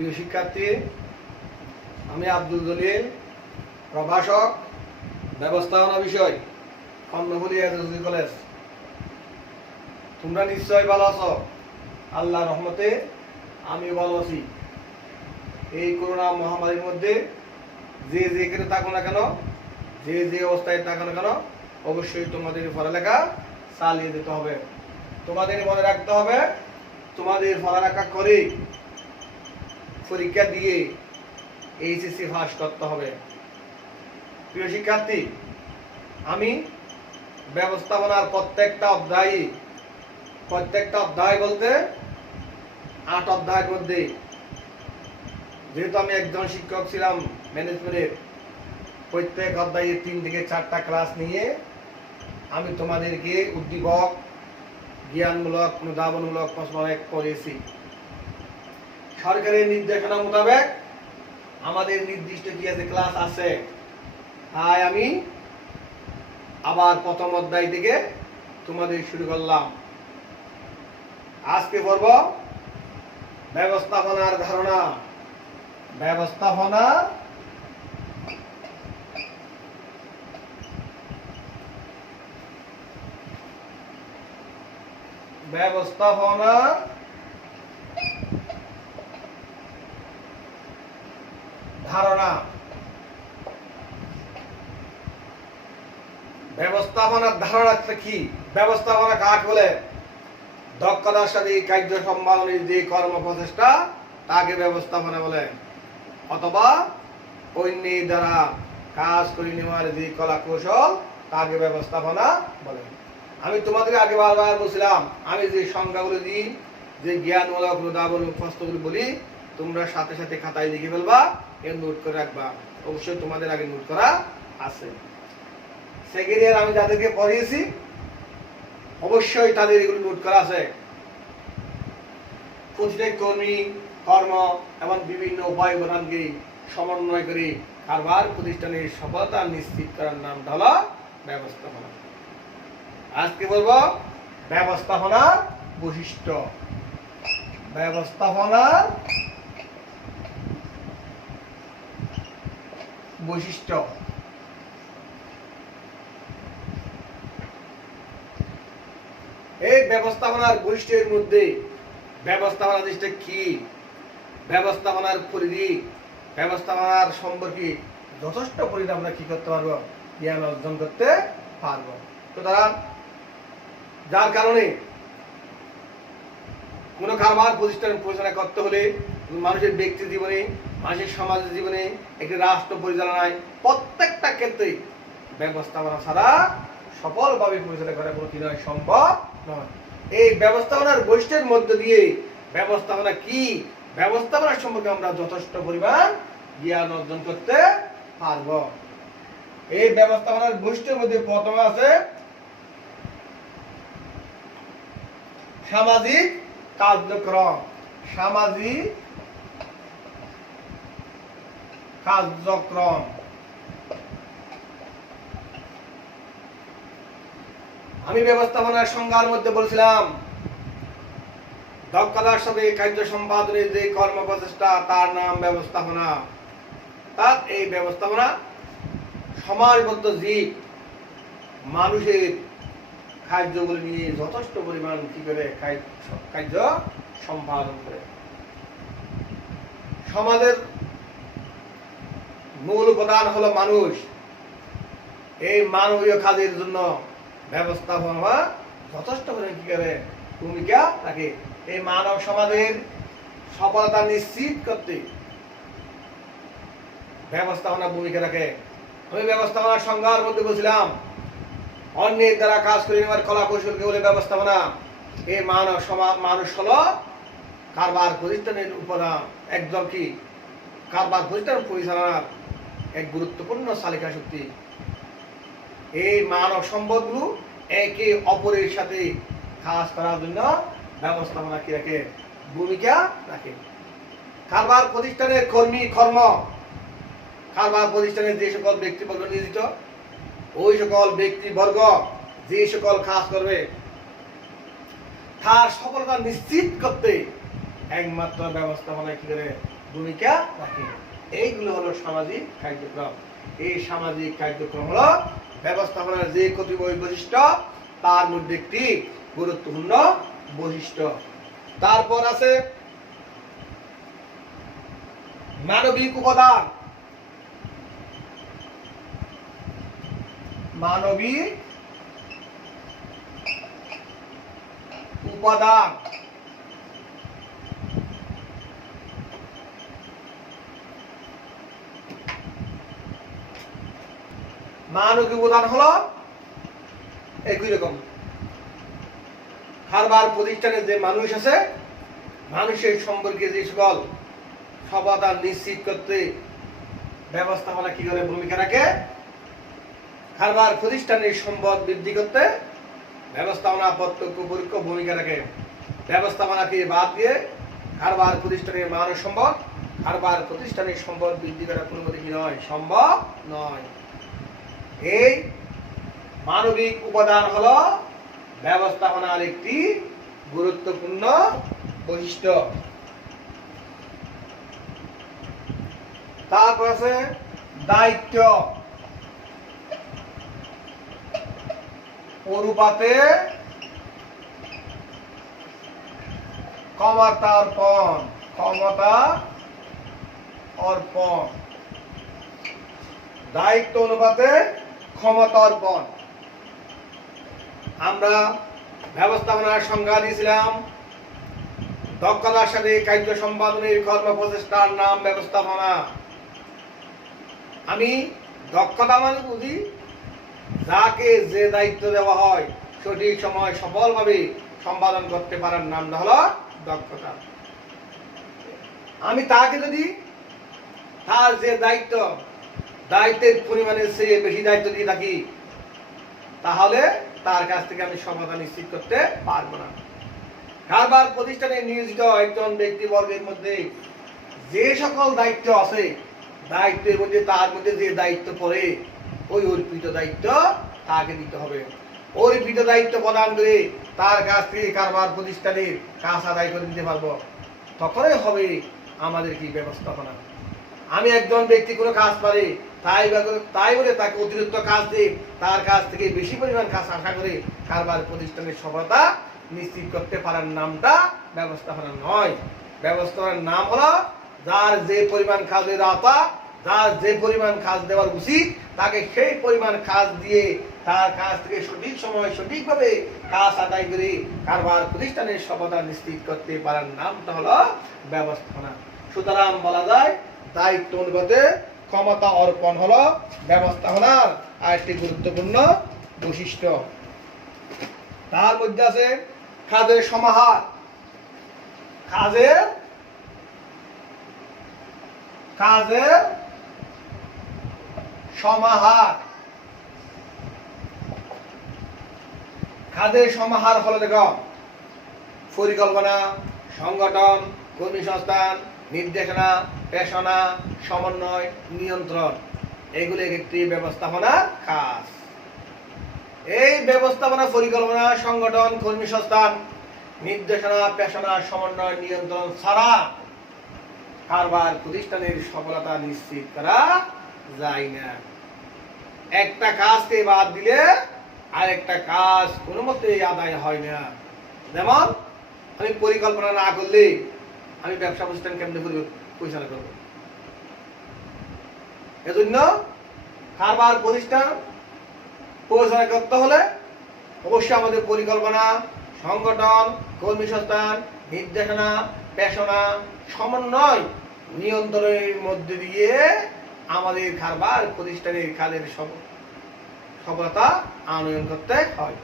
প্রিয় শিক্ষার্থী, আমি আব্দুল জলিল, প্রভাষক, ব্যবস্থাপনা বিষয়, কর্ণফুলী এসএসসি কলেজ। তোমরা নিশ্চয় ভালো আছো। আল্লাহর রহমতে আমি ভালো আছি। এই করোনা মহামারীর মধ্যে যে যেখানে থাকো না কেন, যে অবস্থায় থাকো না কেন, অবশ্যই তোমাদের পড়ালেখা চালিয়ে যেতে হবে। তোমাদের মনে রাখতে হবে, তোমাদের পড়ালেখা করে পরীক্ষা দিয়ে এইচএসসি পাস করতে হবে। প্রিয় শিক্ষার্থী, আমি ব্যবস্থাপনার প্রত্যেকটা অধ্যায় বলতে 8 অধ্যায়ের মধ্যে, যেহেতু আমি একজন শিক্ষক ছিলাম ম্যানেজমেন্টের, প্রত্যেক অধ্যায়ে 3 থেকে 4টা ক্লাস নিয়ে আমি তোমাদেরকে উদ্দীপক, জ্ঞানমূলক, অনুধাবনমূলক প্রশ্ন করেছি। সরকারের নির্দেশনা মোতাবেক আমাদের নির্দিষ্ট ক্লাস আছে। তাই আমি আবার প্রথম অধ্যায় থেকে তোমাদের শুরু করলাম। আজকে পড়ব ব্যবস্থাপনার ধারণা। ব্যবস্থাপনার ধারণা। ব্যবস্থাপনার ধারণা কি? ব্যবস্থাপনা কাকে বলে? দক্ষতার সাথে কার্য সম্পাদনের যে কর্ম প্রচেষ্টা তাকে ব্যবস্থাপনা বলে, অথবা অন্যের দ্বারা কাজ করে নেওয়ার যে কলা কৌশল তাকে ব্যবস্থাপনা বলে। আমি তোমাদের আগে বারবার বলছিলাম, আমি যে সংজ্ঞাগুলো দিই, যে জ্ঞানমূলক, অনুধাবনমূলক প্রশ্নগুলো বলি, তোমরা সাথে সাথে খাতায় লিখে ফেলবা, এর নোট করে রাখবা। অবশ্যই তোমাদের আগে নোট করা আছে। সেকেন্ড ইয়ার আমি যাদেরকে পড়িয়েছি অবশ্যই তাদের এগুলো নোট করা আছে। প্রতিটা কর্মী, কর্ম এবং বিভিন্ন উপায় উপাদানকে সমন্বয় করে কারবার প্রতিষ্ঠানের সফলতা নিশ্চিত করার নামটা হলো ব্যবস্থাপনা। আজকে বলবো ব্যবস্থাপনার বৈশিষ্ট্য। ব্যবস্থাপনার বৈশিষ্ট্য। এই ব্যবস্থাপনার বৈশিষ্ট্যের মধ্যে ব্যবস্থাপনা জিনিসটা কি, ব্যবস্থাপনার পরিধি, ব্যবস্থাপনার সম্পর্কে যথেষ্ট পরিধি আমরা কি করতে পারবো, জ্ঞান অর্জন করতে পারবো। সুতরাং যার কারণে কোনো কারবার প্রতিষ্ঠান পরিচালনা করতে হলে, মানুষের ব্যক্তি জীবনে, মানুষের সমাজের জীবনে, একটি রাষ্ট্র পরিচালনায় প্রত্যেকটা ক্ষেত্রে ব্যবস্থাপনা ছাড়া সফলভাবে পরিচালনা করা কোনো কি নয়, সম্ভব নয়। এই ব্যবস্থাপনার বৈশিষ্ট্যের মধ্যে দিয়ে ব্যবস্থাপনা কি, ব্যবস্থাপনার সম্পর্কে আমরা যথেষ্ট পরিমাণ জ্ঞান অর্জন করতে পারব। এই ব্যবস্থাপনার বৈশিষ্ট্যের মধ্যে প্রথমে আছে সামাজিক কার্যক্রম। সামাজিক কার্যক্রম। আমি ব্যবস্থাপনার সংজ্ঞার মধ্যে বলছিলাম, দক্ষতার সাথে কার্য সম্পাদনের যে কর্ম প্রচেষ্টা তার নাম ব্যবস্থাপনা। তার এই ব্যবস্থাপনা সমাজবদ্ধ জীব মানুষের কার্যগুলি নিয়ে যথেষ্ট পরিমাণ কি করে কার্য সম্পাদন করে। সমাজের মূল উপাদান হলো মানুষ। এই মানবীয় কাজের জন্য ব্যবস্থাপনা যথেষ্ট পরিমাণ কি করে ভূমিকা রাখে। এই মানব সমাজের সফলতা নিশ্চিত করতে ব্যবস্থাপনা ভূমিকা রাখে। আমি ব্যবস্থাপনার সংজ্ঞার মধ্যে বলছিলাম, অন্যের দ্বারা কাজ করে নেওয়ার কলা কৌশলকে বলে ব্যবস্থাপনা। এই মানব সমাজ, মানুষ হলো কারবার প্রতিষ্ঠানের উপাদান, একদম কি কারবার প্রতিষ্ঠান পরিচালনার এক গুরুত্বপূর্ণ চালিকা শক্তি। এই মানব সম্পদগুলো একে অপরের সাথে কাজ করার জন্য ব্যবস্থাপনা কি রাখে, ভূমিকা রাখে। কারবার প্রতিষ্ঠানের কর্মী, কর্ম, কারবার প্রতিষ্ঠানের যে সকল ব্যক্তিবর্গ নিয়োজিত, ওই সকল ব্যক্তিবর্গ যে সকল কাজ করবে তার সফলতা নিশ্চিত করতে একমাত্র ব্যবস্থাপনায় কি করে ভূমিকা রাখে। এইগুলো হলো সামাজিক কার্যক্রম। এই সামাজিক কার্যক্রম হলো ব্যবস্থাপনার যে কতিপয় বৈশিষ্ট্য, তার মধ্যে একটি গুরুত্বপূর্ণ বৈশিষ্ট্য। তারপর আছে মানবিক উপাদান। মানবিক উপাদান মানবিক উপাদান হলো একই রকম। কারবার প্রতিষ্ঠানে যে মানুষ আছে, মানুষের সম্পর্কে যে সকল সমাধান নিশ্চিত করতে ব্যবস্থাপনা কি করে ভূমিকা রাখে। কারবার প্রতিষ্ঠানের সম্পদ বৃদ্ধি করতে ব্যবস্থাপনা প্রত্যক্ষ পরোক্ষ ভূমিকা রাখে। ব্যবস্থাপনাকে বাদ দিয়ে কারবার প্রতিষ্ঠানের মানব সম্পদ, কারবার প্রতিষ্ঠানের সম্পদ বৃদ্ধি করা কোনো মতে কি নয়, সম্ভব নয়। এই মানবিক উপাদান হলো ব্যবস্থাপনার একটি গুরুত্বপূর্ণ বৈশিষ্ট্য। তারপর আছে দায়িত্ব অনুপাতে ক্ষমতা অর্পণ। ক্ষমতা অর্পণ, দায়িত্ব অনুপাতে ক্ষমতা অর্পণ। আমরা ব্যবস্থাপনার সংজ্ঞা দিয়েছিলাম, দক্ষতার সাথে কার্য সম্পাদনের কর্ম প্রচেষ্টার নাম ব্যবস্থাপনা। আমি দক্ষতা মানে বুঝি যাকে যে দায়িত্ব দেওয়া হয় সঠিক সময় সফলভাবে সম্পাদন করতে পারার নাম হলো দক্ষতা। আমি তাকে যদি তার যে দায়িত্বের পরিমাণের চেয়ে বেশি দায়িত্ব দিয়ে থাকি, তাহলে তার কাছ থেকে আমি সফলতা নিশ্চিত করতে পারবো না। কারবার প্রতিষ্ঠানে নিয়োজিত একজন ব্যক্তিবর্গের মধ্যে যে সকল দায়িত্ব আছে, দায়িত্বের মধ্যে তার মধ্যে যে দায়িত্ব পড়ে, ওই অর্পিত দায়িত্ব তাকে দিতে হবে। অর্পিত দায়িত্ব প্রদান করে তার কাছ থেকে কারবার প্রতিষ্ঠানের কাজ আদায় করে দিতে পারবো, তখনই হবে আমাদের কি ব্যবস্থাপনা। আমি একজন ব্যক্তি কোনো কাজ পারে, তাই বলে তাকে অতিরিক্ত কাজ দিয়ে তার কাছ থেকে বেশি পরিমাণ কাজ আশা করে কারবার প্রতিষ্ঠানের সফলতা নিশ্চিত করতে পারার নামটা ব্যবস্থাপনা নয়। ব্যবস্থাপনার নাম হলো যার যে পরিমাণ কাজের আওতা, যার যে পরিমাণ কাজ দেওয়ার উচিত, তাকে সেই পরিমাণ কাজ দিয়ে তার কাছ থেকে সঠিক সময় সঠিকভাবে কাজ আদায় করে কারবার প্রতিষ্ঠানের সফলতা নিশ্চিত করতে পারার নামটা হলো ব্যবস্থাপনা। সুতরাং বলা যায় দায়িত্ব অনুপাতে ক্ষমতা অর্পণ হলো ব্যবস্থাপনার আরেকটি গুরুত্বপূর্ণ বৈশিষ্ট্য। তার মধ্যে আছে কাজের সমাহার। কাজের সমাহার। কাজের সমাহার হলো দেখো পরিকল্পনা, সংগঠন, কর্মী সংস্থান, নির্দেশনা, পেশনা, সমন্বয়, নিয়ন্ত্রণ। এগুলো একটি ব্যবস্থাপনার কাজ। এই ব্যবস্থাপনা, পরিকল্পনা, সংগঠন, কর্মী সংস্থান, নির্দেশনা, পেশনা, সমন্বয়, নিয়ন্ত্রণ ছাড়া কারবার প্রতিষ্ঠানের সফলতা নিশ্চিত করা যায় না। একটা কাজকে বাদ দিলে আরেকটা কাজ কোনো মতেই আদায় হয় না। যেমন আমি পরিকল্পনা না করলে আমি ব্যবসা প্রতিষ্ঠান কেমনে পরিচালনা করব। এজন্য কারবার প্রতিষ্ঠান পরিচালনা করতে হলে অবশ্যই আমাদের পরিকল্পনা, সংগঠন, কর্মী সংস্থান, নির্দেশনা, পেশনা, সমন্বয়, নিয়ন্ত্রণের মধ্যে দিয়ে আমাদের কারবার প্রতিষ্ঠানের কাজের সফলতা আনয়ন করতে হয়।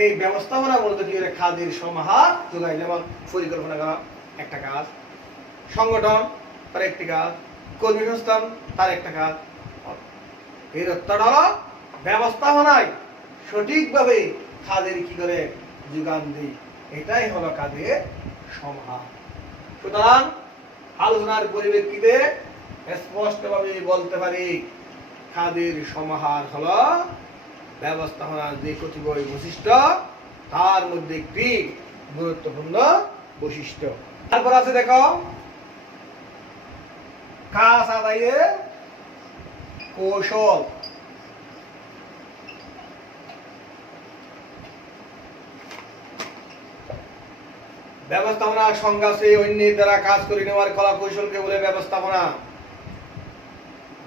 এই ব্যবস্থাপনা মূলত কি কাজের সমাহার যোগায়। যেমন পরিকল্পনা করা একটা কাজ, সংগঠন তার একটি কাজ, কর্মী সংস্থান তার একটা কাজ। এর অর্থটা হলো ব্যবস্থাপনায় সঠিকভাবে কাজের কি করে যোগান দিই, এটাই হলো কাজের সমাহার। সুতরাং আলোচনার পরিপ্রেক্ষিতে স্পষ্টভাবে বলতে পারি কাজের সমাহার হলো ব্যবস্থাপনার যে কতিপয় বৈশিষ্ট্য, তার মধ্যে একটি গুরুত্বপূর্ণ বৈশিষ্ট্য। তারপর আছে দেখো কাজ আদায়ের কৌশল। ব্যবস্থাপনার সংজ্ঞা আছে অন্যের দ্বারা কাজ করে নেওয়ার কলা কৌশলকে বলে ব্যবস্থাপনা।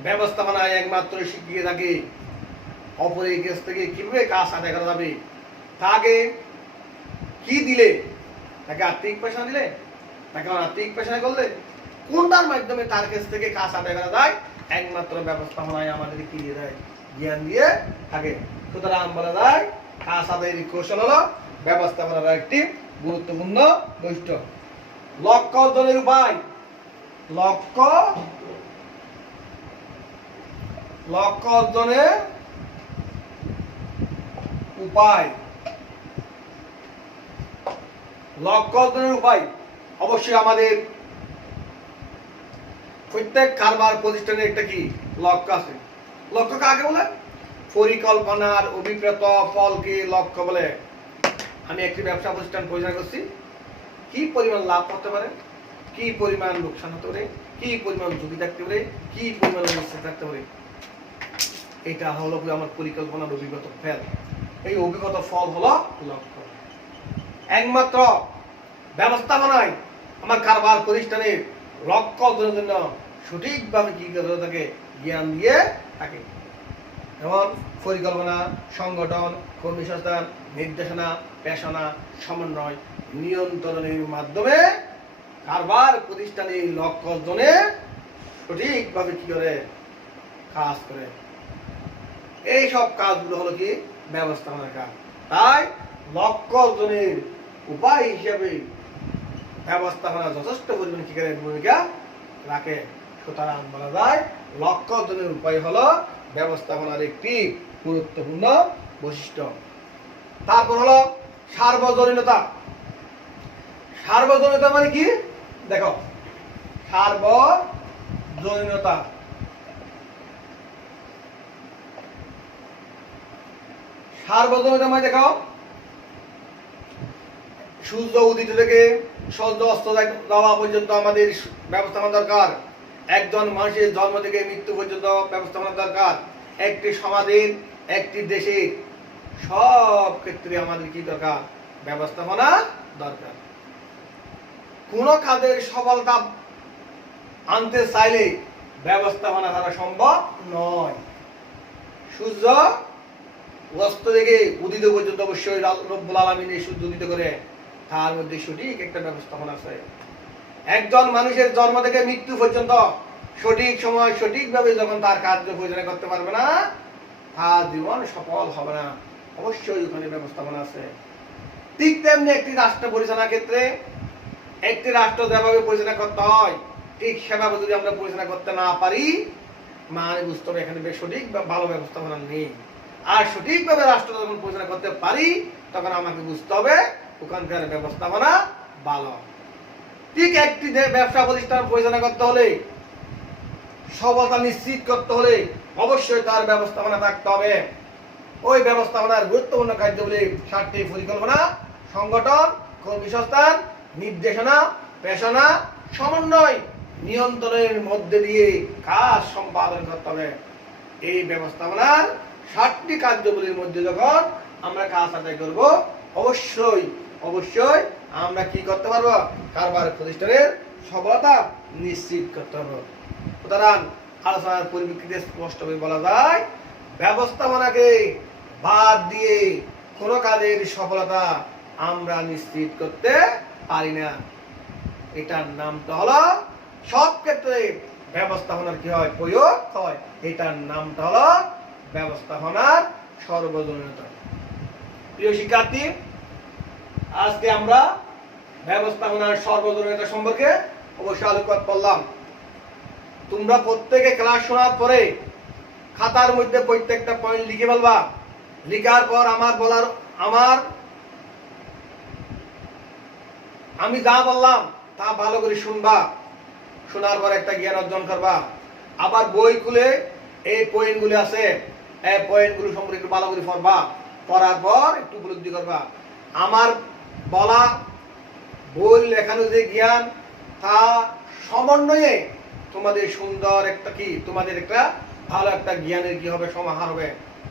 ব্যবস্থাপনায় একমাত্র শিখিয়ে থাকে অপরের কাছ থেকে কিভাবে কাজ আদায় করা যাবে। তাকে কি দিলে, তাকে আর্থিক পয়সা দিলে, তাকে আর্থিক পয়সা করলে কোনটার মাধ্যমে তার কাছ থেকে কাজ আদায় করা যায়, একমাত্র ব্যবস্থাপনায় আমাদের কি দিয়ে দেয়, জ্ঞান দিয়ে থাকে। সুতরাং বলা যায় কাজ আদায়ের কৌশল হলো ব্যবস্থাপনার একটি গুরুত্বপূর্ণ বৈশিষ্ট্য। লক্ষ্য অর্জনের উপায়। লক্ষ্য অর্জনের উপায়। লক্ষ্য অর্জনের উপায় অবশ্যই আমাদের প্রত্যেক কারবার প্রতিষ্ঠানের একটা কি লক্ষ্য আছে। লক্ষ্য কাকে বলে? পরিকল্পনার অভিপ্রেত ফলকে লক্ষ্য বলে। আমি একটি ব্যবসা প্রতিষ্ঠান পরিচালনা করছি, কি পরিমাণ লাভ করতে পারে, কি পরিমাণ লোকসান হতে পারে, কি পরিমাণ ঝুঁকি থাকতে পারে, কি পরিমাণ অনিশ্চিত থাকতে পারে, এটা হলো আমার পরিকল্পনার অভিজ্ঞত ফল। এই অভিজ্ঞত ফল হলো লক্ষ্য। একমাত্র ব্যবস্থাপনায় আমার কারবার প্রতিষ্ঠানের লক্ষ্য অর্জনের জন্য সঠিকভাবে কি করতে থাকে, জ্ঞান দিয়ে থাকে। যেমন পরিকল্পনা, সংগঠন, কর্মী সংস্থান, নির্দেশনা, পেশনা, সমন্বয়, নিয়ন্ত্রণের মাধ্যমে কারবার প্রতিষ্ঠানের লক্ষ্য অর্জনে সঠিকভাবে কি করে কাজ করে। এই সব কাজগুলো হলো কি ব্যবস্থাপনার কাজ। তাই লক্ষ্য অর্জনের উপায় হিসেবে ব্যবস্থাপনা যথেষ্ট পরিমাণে কি করে ভূমিকা রাখে। সুতরাং বলা যায় লক্ষ্য অর্জনের উপায় হলো ব্যবস্থাপনার একটি গুরুত্বপূর্ণ বৈশিষ্ট্য। তারপর হলো সার্বজনীনতা। সার্বজনীনতা মানে কি দেখো, সার্বজনীনতা মানে দেখো সূর্য উদিত থেকে সূর্য অস্ত যাওয়া পর্যন্ত আমাদের ব্যবস্থাপনা দরকার। একজন মানুষের জন্ম থেকে মৃত্যু পর্যন্ত ব্যবস্থাপনা দরকার। একটি সমাজের, একটি দেশের সব ক্ষেত্রে আমাদের কি দরকার, ব্যবস্থাপনা দরকার। কোন কাজের সফলতা আনতে চাইলে ব্যবস্থাপনা দ্বারা সম্ভব নয়। সূর্য অস্ত থেকে উদিত পর্যন্ত অবশ্যই রব্বুল আলামিন এই সূর্য উদিত করে, তার মধ্যে সঠিক একটা ব্যবস্থাপনা আছে। একজন মানুষের জন্ম থেকে মৃত্যু পর্যন্ত সঠিক সময় সঠিকভাবে যখন তার কার্য পরিচালনা করতে পারবে না, তার জীবন সফল হবে না। অবশ্যই ওখানে ব্যবস্থাপনা আছে। ঠিক তেমনি একটি রাষ্ট্র পরিচালনার ক্ষেত্রে একটি রাষ্ট্র যেভাবে পরিচালনা করতে হয়, ঠিক সেভাবে যদি আমরা পরিচালনা করতে না পারি, মানে বুঝতে হবে এখানে সঠিক বা ভালো ব্যবস্থাপনা নেই। আর সঠিকভাবে রাষ্ট্র যখন পরিচালনা করতে পারি, তখন আমাকে বুঝতে হবে ওখানকার ব্যবস্থাপনা ভালো। ঠিক একটি ব্যবসা প্রতিষ্ঠান পরিচালনা করতে হলে, সফলতা নিশ্চিত করতে হলে অবশ্যই তার ব্যবস্থাপনা থাকতে হবে। ওই ব্যবস্থাপনার গুরুত্বপূর্ণ কার্যগুলি 7টি: পরিকল্পনা, সংগঠন, কর্মী সংস্থান, নির্দেশনা, পেশনা, সমন্বয়, নিয়ন্ত্রণের মধ্যে দিয়ে কাজ সম্পাদন করতে হবে। এই ব্যবস্থাপনার 7টি কার্যগুলির মধ্যে যখন আমরা কাজ আদায় করব, অবশ্যই আমরা কি করতে পারবো, কারবার প্রতিষ্ঠানের সফলতা নিশ্চিত করতে পারবো। সুতরাং আলোচনার পরিপ্রেক্ষিতে স্পষ্টভাবে বলা যায় ব্যবস্থাপনাকে বাদ দিয়ে কোনো কাজের সফলতা আমরা নিশ্চিত করতে পারি না। এটার নামটা হলো, সব ক্ষেত্রে ব্যবস্থাপনার কি হয়, প্রয়োগ হয়। এটার নামটা হলো ব্যবস্থাপনার সার্বজনীনতা। প্রিয় শিক্ষার্থী, আজকে আমরা ব্যবস্থাপনার সার্বজনীনতা সম্পর্কে অবশ্যই আলোকপাত করলাম। তোমরা প্রত্যেকে ক্লাস শোনার পরে খাতার মধ্যে প্রত্যেকটা পয়েন্ট লিখে ফেলবা। লিখার পর আমি যা বললাম তা ভালো করে শুনবা। শোনার পর একটা জ্ঞান অর্জন করবা। আবার বই খুলে এই পয়েন্টগুলি আছে, এই পয়েন্টগুলো সম্পর্কে একটু ভালো করে পড়বা। পড়ার পর একটু উপলব্ধি করবা। আমার বলা বই লেখানো যে জ্ঞান তা সমন্বয়ে তোমাদের সুন্দর একটা কি তোমাদের একটা ভালো একটা জ্ঞানের কি হবে সমাহার হবে,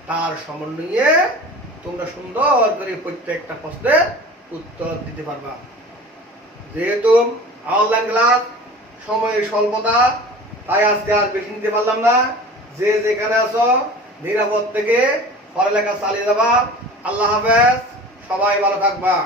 তার সমন্বয়ে তোমরা সুন্দর করে প্রত্যেকটা প্রশ্নের উত্তর দিতে পারবা। যেহেতু অনলাইন ক্লাস সময়ের স্বল্পতা, তাই আজকে আর বেশি নিতে পারলাম না। যে যেখানে আছো নিরাপদ থেকে পড়ালেখা চালিয়ে যাবা। আল্লাহ হাফেজ, সবাই ভালো থাকবা।